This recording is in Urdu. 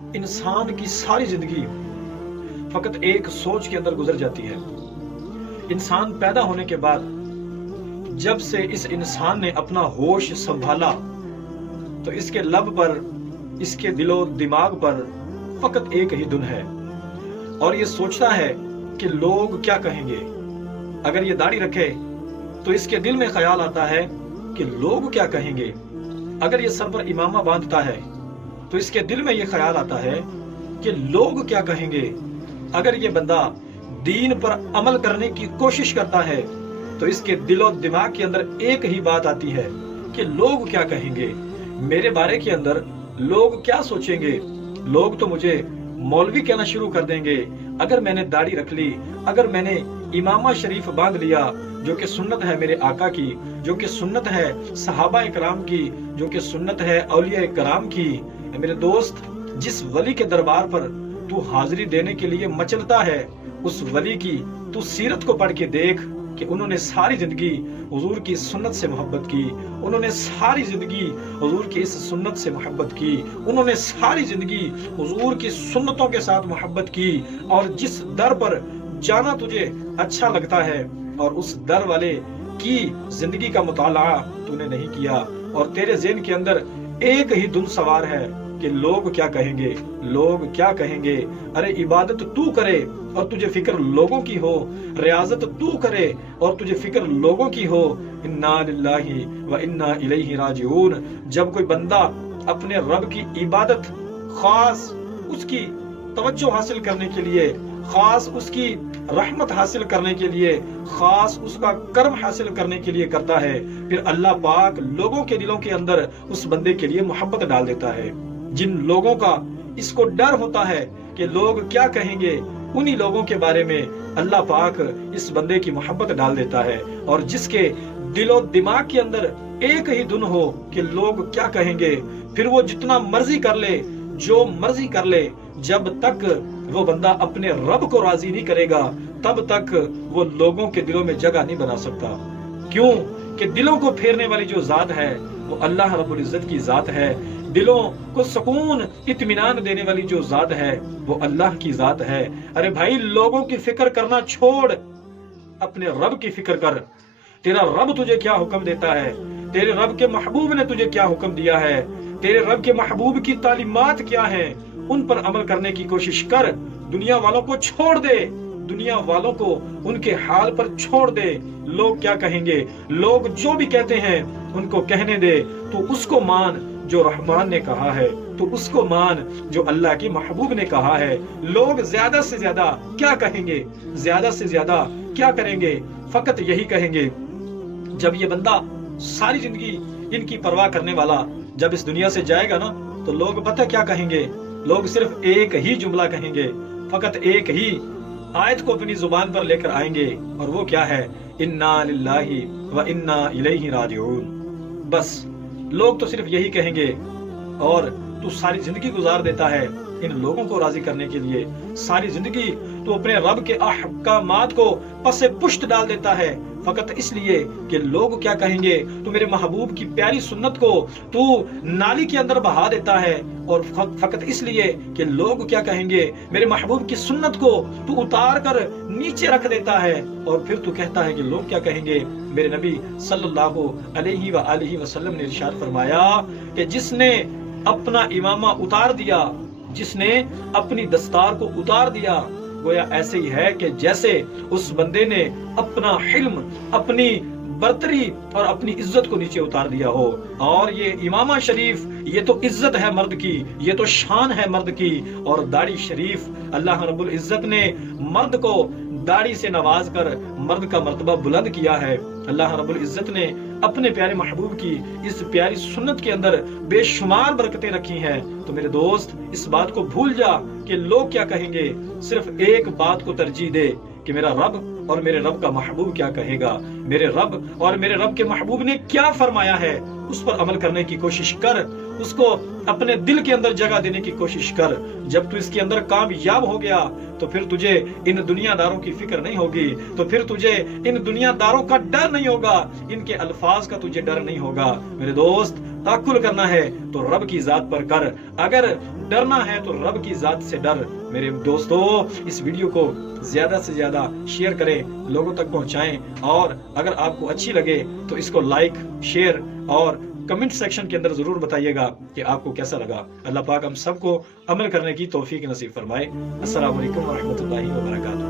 انسان کی ساری زندگی فقط ایک سوچ کے اندر گزر جاتی ہے۔ انسان پیدا ہونے کے بعد جب سے اس انسان نے اپنا ہوش سنبھالا تو اس کے لب پر، اس کے دل و دماغ پر فقط ایک ہی دھن ہے، اور یہ سوچتا ہے کہ لوگ کیا کہیں گے۔ اگر یہ داڑھی رکھے تو اس کے دل میں خیال آتا ہے کہ لوگ کیا کہیں گے۔ اگر یہ سر پر امامہ باندھتا ہے تو اس کے دل میں یہ خیال آتا ہے کہ لوگ کیا کہیں گے۔ اگر یہ بندہ دین پر عمل کرنے کی کوشش کرتا ہے تو اس کے دل و دماغ کے اندر ایک ہی بات آتی ہے کہ لوگ کیا کہیں گے، میرے بارے کے اندر لوگ کیا سوچیں گے۔ لوگ تو مجھے مولوی کہنا شروع کر دیں گے اگر میں نے داڑھی رکھ لی، اگر میں نے امامہ شریف باندھ لیا، جو کہ سنت ہے میرے آقا کی، جو کہ سنت ہے صحابہ اکرام کی، جو کہ سنت ہے اولیاء کرام کی۔ میرے دوست، جس ولی کے دربار پر تو حاضری دینے کے لیے مچلتا ہے، اس ولی کی تو سیرت کو پڑھ کے دیکھ کہ انہوں نے ساری زندگی حضور کی سنت سے محبت کی، انہوں نے ساری زندگی حضور کی اس سنت سے محبت کی، انہوں نے ساری زندگی حضور کی سنتوں کے ساتھ محبت کی، اور جس در پر جانا تجھے اچھا لگتا ہے اور اس در والے کی زندگی کا مطالعہ تو نے نہیں کیا، اور تیرے ذہن کے اندر ایک ہی دھن سوار ہے کہ لوگ کیا کہیں گے، لوگ کیا کہیں گے۔ ارے عبادت تو کرے اور تجھے فکر لوگوں کی ہو، ریاضت تو کرے اور تجھے فکر لوگوں کی ہو۔ انا للہ و انا الیہ راجعون۔ جب کوئی بندہ اپنے رب کی عبادت خاص اس کی توجہ حاصل کرنے کے لیے، خاص اس کی رحمت حاصل کرنے کے لیے، خاص اس کا کرم حاصل کرنے کے لیے کرتا ہے، پھر اللہ پاک لوگوں کے دلوں کے اندر اس بندے کے لیے محبت ڈال دیتا ہے۔ جن لوگوں کا اس کو ڈر ہوتا ہے کہ لوگ کیا کہیں گے، انہی لوگوں کے بارے میں اللہ پاک اس بندے کی محبت ڈال دیتا ہے، اور جس کے دل و دماغ کے اندر ایک ہی دھن ہو کہ لوگ کیا کہیں گے، پھر وہ جتنا مرضی کر لے، جو مرضی کر لے، جب تک وہ بندہ اپنے رب کو راضی نہیں کرے گا تب تک وہ لوگوں کے دلوں میں جگہ نہیں بنا سکتا۔ کیوں کہ دلوں کو پھیرنے والی جو ذات ہے وہ اللہ رب العزت کی ذات ہے، دلوں کو سکون اطمینان دینے والی جو ذات ہے وہ اللہ کی ذات ہے۔ ارے بھائی، لوگوں کی فکر کرنا چھوڑ، اپنے رب کی فکر کر۔ تیرا رب تجھے کیا حکم دیتا ہے، تیرے رب کے محبوب نے تجھے کیا حکم دیا ہے، تیرے رب کے محبوب کی تعلیمات کیا ہیں، ان پر عمل کرنے کی کوشش کر۔ دنیا والوں کو چھوڑ دے، دنیا والوں کو ان کے حال پر چھوڑ دے۔ لوگ کیا کہیں گے، لوگ جو بھی کہتے ہیں ان کو کہنے دے۔ تو اس کو مان جو رحمان نے کہا ہے، تو اس کو مان جو اللہ کی محبوب نے کہا ہے۔ لوگ زیادہ سے زیادہ کیا کہیں گے، زیادہ سے زیادہ کیا کریں گے، فقط یہی کہیں گے۔ جب یہ بندہ ساری زندگی ان کی پرواہ کرنے والا جب اس دنیا سے جائے گا نا، تو لوگ پتہ کیا کہیں گے، لوگ صرف ایک ہی جملہ کہیں گے، فقط ایک ہی آیت کو اپنی زبان پر لے کر آئیں گے، اور وہ کیا ہے، انا للہ و انا الیہ راجعون۔ بس لوگ تو صرف یہی کہیں گے، اور تو ساری زندگی گزار دیتا ہے ان لوگوں کو راضی کرنے کے لیے۔ ساری زندگی تو اپنے رب کے احکامات کو پس پشت ڈال دیتا ہے، فقط اس لیے کہ لوگ کیا کہیں گے۔ تو میرے محبوب کی پیاری سنت کو تو نالی کے اندر بہا دیتا ہے، اور فقط اس لیے کہ لوگ کیا کہیں گے۔ میرے محبوب کی سنت کو تو اتار کر نیچے رکھ دیتا ہے، اور پھر تو کہتا ہے کہ لوگ کیا کہیں گے۔ میرے نبی صلی اللہ علیہ وآلہ وسلم نے ارشاد فرمایا کہ جس نے اپنا امامہ اتار دیا، جس نے اپنی دستار کو اتار دیا، گویا ایسے ہی ہے کہ جیسے اس بندے نے اپنا حلم، اپنی برتری اور اپنی عزت کو نیچے اتار دیا ہو۔ اور یہ امامہ شریف، یہ تو عزت ہے مرد کی، یہ تو شان ہے مرد کی۔ اور داڑھی شریف، اللہ رب العزت نے مرد کو داڑھی سے نواز کر مرد کا مرتبہ بلند کیا ہے۔ اللہ رب العزت نے اپنے پیارے محبوب کی اس پیاری سنت کے اندر بے شمار برکتیں رکھی ہیں۔ تو میرے دوست، اس بات کو بھول جا کہ لوگ کیا کہیں گے، صرف ایک بات کو ترجیح دے کہ میرا رب اور میرے رب کا محبوب کیا کہے گا، میرے رب اور میرے رب کے محبوب نے کیا فرمایا ہے، اس پر عمل کرنے کی کوشش کر، اس کو اپنے دل کے اندر جگہ دینے کی کوشش کر. جب تو اس کے اندر کامیاب ہو گیا تو پھر تجھے ان دنیا داروں کی فکر نہیں ہوگی, تو پھر تجھے ان دنیا داروں کا ڈر نہیں ہوگا, ان کے الفاظ کا تجھے ڈر نہیں ہوگا. میرے دوست, توکل کرنا ہے تو رب کی ذات پر کر, اگر ڈرنا ہے تو رب کی ذات سے ڈر. میرے دوستو, اس ویڈیو کو زیادہ سے زیادہ شیئر کریں, لوگوں تک پہنچائیں, اور اگر آپ کو اچھی لگے تو اس کو لائک, شیئر اور کمنٹ سیکشن کے اندر ضرور بتائیے گا کہ آپ کو کیسا لگا. اللہ پاک ہم سب کو عمل کرنے کی توفیق نصیب فرمائے. السلام علیکم ورحمۃ اللہ وبرکاتہ.